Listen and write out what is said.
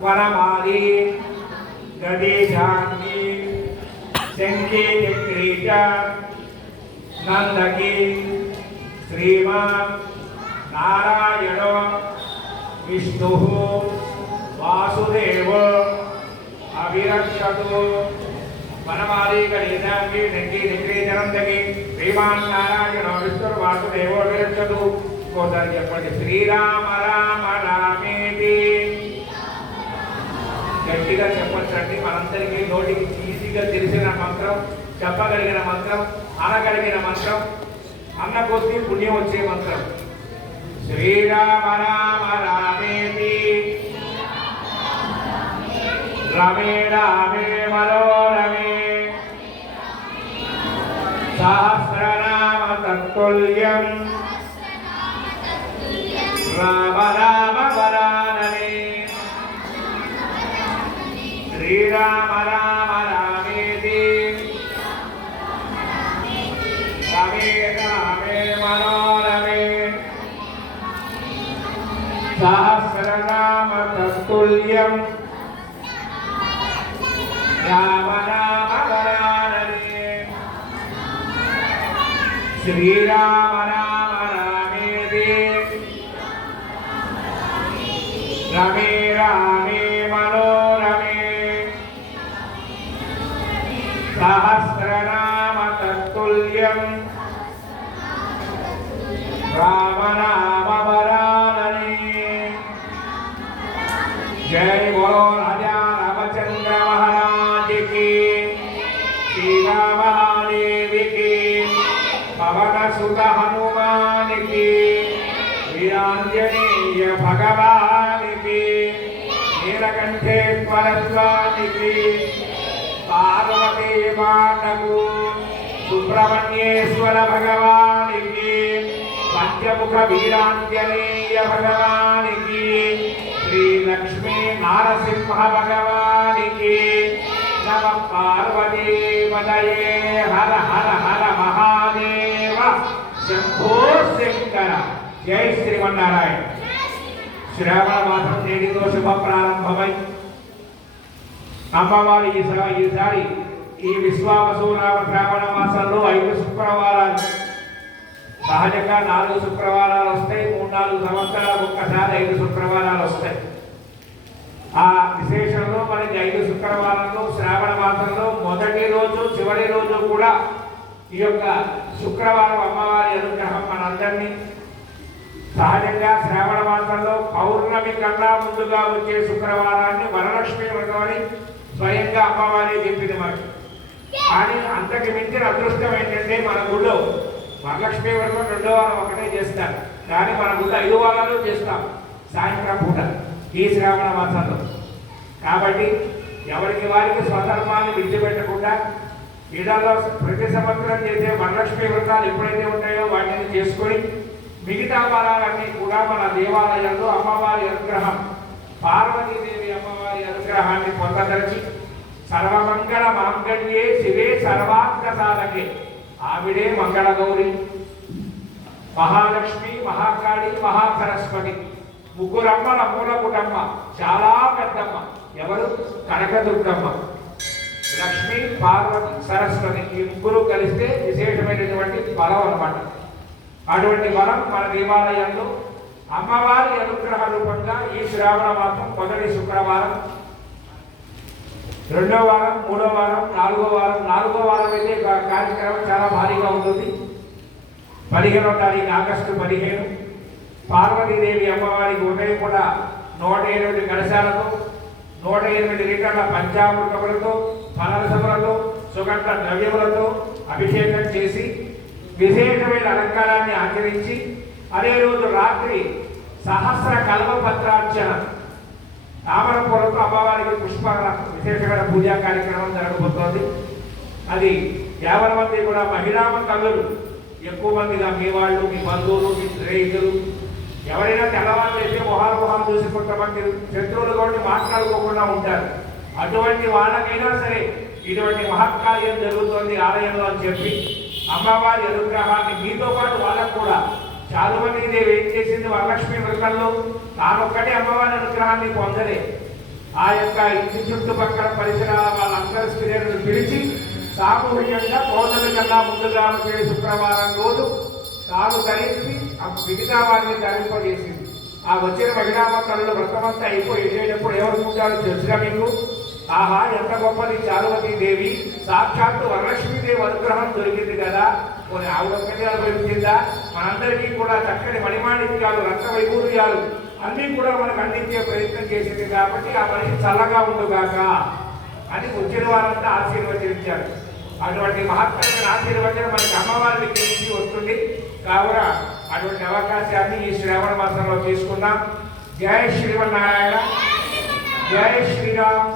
वनमाली गणेशाग्नि शंखे चक्रेश नंदकी श्रीमान नारायण विष्णु वासुदेव अभिरक्षतु वनमाली गणेशाग्नि शंखे चक्रेश नंदकी श्रीमान नारायण विष्णु वासुदेव अभिरक्षतु श्रीराम राम रामेति గట్టిగా చెప్పొచ్చండి. మనందరికీ నోటికి ఈజీగా తెలిసిన మంత్రం, చెప్పగలిగిన మంత్రం, అనగలిగిన మంత్రం, అన్న కొద్ది పుణ్యం వచ్చే మంత్రం. శ్రీరామ రామ రామేతి రమే రామే మనోరమే సహస్రనామ తత్తుల్యం రామ రామ వరాననే श्रीराम राम रामेति रमे रामे मनोरमे सहस्रनाम तत्तुल्यं राम राम वरानने श्रीराम राम रामेति रमे रामे मनोरमे सहस्रनाम तत्तुल्यं राम नाम वरानने। जय बोलो राजा रामचंद्र महाराज की, सीता महादेवी की, पवन सुत हनुमान की, वीरांजनेय भगवान की, नीलकंठेश्वर स्वामी की, पार्वती मातकु सुब्रह्मण्येश्वर भगवान की, पंचमुख वीरांजनेय भगवान की, श्री लक्ष्मी नारसिंह भगवान की, नमः पार्वती पतये हर हर हर महादेव शंभो शंकर। जय श्रीमन्नारायण। श्रावण माసం నేటితో శుభ ప్రారంభమై అమ్మవారి ఈసారి ఈ విశ్వావసునామ శ్రావణ మాసంలో 5 శుక్రవారాలు, సహజంగా 4 శుక్రవారాలు వస్తాయి, 3-4 సంవత్సరాలకు ఒక్కసారి 5 శుక్రవారాలు వస్తాయి. ఆ విశేషంలో మనకి 5 శుక్రవారంలో శ్రావణ మాసంలో మొదటి రోజు చివరి రోజు కూడా ఈ యొక్క శుక్రవారం అమ్మవారి అనుగ్రహం మనందరినీ, సహజంగా శ్రావణ మాసంలో పౌర్ణమి కన్నా ముందుగా వచ్చే శుక్రవారాన్ని వరలక్ష్మి వ్రతం అని స్వయంగా అమ్మవారి చెప్పింది మనకి. కానీ అంతకు మించిన అదృష్టం ఏంటంటే మన గుళ్ళో వరలక్ష్మి వ్రతం 2వ వారం ఒకటే చేస్తారు, కానీ మన గుళ్ళో 5 వారాలు చేస్తాం సాయంత్రం పూట ఈ శ్రావణ మాసంలో. కాబట్టి ఎవరికి వారికి స్వధర్మాన్ని విడిచిపెట్టకుండా ఇళ్లలో ప్రతి సంవత్సరం చేసే వరలక్ష్మి వ్రతాలు ఎప్పుడైతే ఉంటాయో వాటిని చేసుకొని మిగతా వారాలన్నీ కూడా మన దేవాలయంలో అమ్మవారి అనుగ్రహం, పార్వతీదేవి అమ్మవారి అనుగ్రహాన్ని పొందదలిచి సర్వమంగళ మాంగళ్యే శివే సర్వార్థ సాధకే, ఆవిడే మంగళగౌరి, మహాలక్ష్మి, మహాకాళి, మహాసరస్వతి, ముగ్గురమ్మల మూలపుటమ్మ, చాలా పెద్దమ్మ. ఎవరు? కనకదుర్గమ్మ, లక్ష్మి, పార్వతి, సరస్వతి. ఈ ముగ్గురు కలిస్తే విశేషమైనటువంటి బలం అన్నమాట. అటువంటి బలం మన దేవాలయంలో అమ్మవారి అనుగ్రహ రూపంగా ఈ శ్రావణ మాసం మొదటి శుక్రవారం, 2వ వారం, 3వ వారం, 4వ వారం. 4వ వారం అయితే కార్యక్రమం చాలా భారీగా ఉంటుంది. 15వ తారీఖు ఆగస్టు 15 పార్వతీదేవి అమ్మవారికి ఉదయం కూడా 108 కలశాలతో 108 లీటర్ల పంచామృతములతో ఫలరసములతో సుగంధ ద్రవ్యములతో అభిషేకం చేసి విశేషమైన అలంకారాన్ని ఆచరించి అదే రోజు రాత్రి సహస్ర కల్పపత్రార్చన తామరపూలతో అమ్మవారికి పుష్పాల విశేషమైన పూజా కార్యక్రమం జరగబోతోంది. అది 50 మంది కూడా మహిళా తల్లులు, ఎక్కువ మందిగా మీ వాళ్ళు, మీ బంధువులు, మీ స్నేహితులు, ఎవరైనా తెల్లవాళ్ళు అయితే మొహాలు చూసి కొంతమంది శత్రువులు కూడా మాట్లాడుకోకుండా ఉంటారు. అటువంటి వాళ్ళకైనా సరే ఇటువంటి మహత్కార్యం జరుగుతోంది ఆలయంలో అని చెప్పి అమ్మవారి అనుగ్రహాన్ని మీతో పాటు వాళ్ళకు కూడా చాలా మందికి దేవి ఏం చేసింది వరలక్ష్మి వ్రతంలో తానొక్కటే అమ్మవారి అనుగ్రహాన్ని పొందలే. ఆ యొక్క ఇంటి చుట్టుపక్కల పరిసరాల వాళ్ళందరి స్త్రీలను పిలిచి సామూహికంగా పౌర్ణమి కన్నా ముందుగా వచ్చే శుక్రవారం రోజు తాను ధరించి మిగతా వారిని ధరింపజేసింది. ఆ వచ్చిన మహిళామతలు వ్రతమంతా అయిపోయేటప్పుడు ఎవరుకుంటారో తెలుసుగా మీకు? ఆహా, ఎంత గొప్పది చారువతీ దేవి, సాక్షాత్తు వరలక్ష్మీదేవి అనుగ్రహం దొరికింది కదా, కొన్ని ఆవిడొక్కటే అనుభవించిందా? మనందరికీ కూడా చక్కని మణిమాణిక్యాలు, రక్త వైభూర్యాలు అన్నీ కూడా మనకు అందించే ప్రయత్నం చేసింది కాబట్టి ఆ మనిషి చల్లగా ఉండుగాక అని వచ్చిన వారంతా ఆశీర్వదించారు. అటువంటి మహత్తరమైన ఆశీర్వచనం మనకి అమ్మవారి దగ్గర నుంచి వస్తుంది. కావున అటువంటి అవకాశాన్ని ఈ శ్రావణ మాసంలో తీసుకున్నాం. జై శ్రీమన్నారాయణ, జై శ్రీరామ్.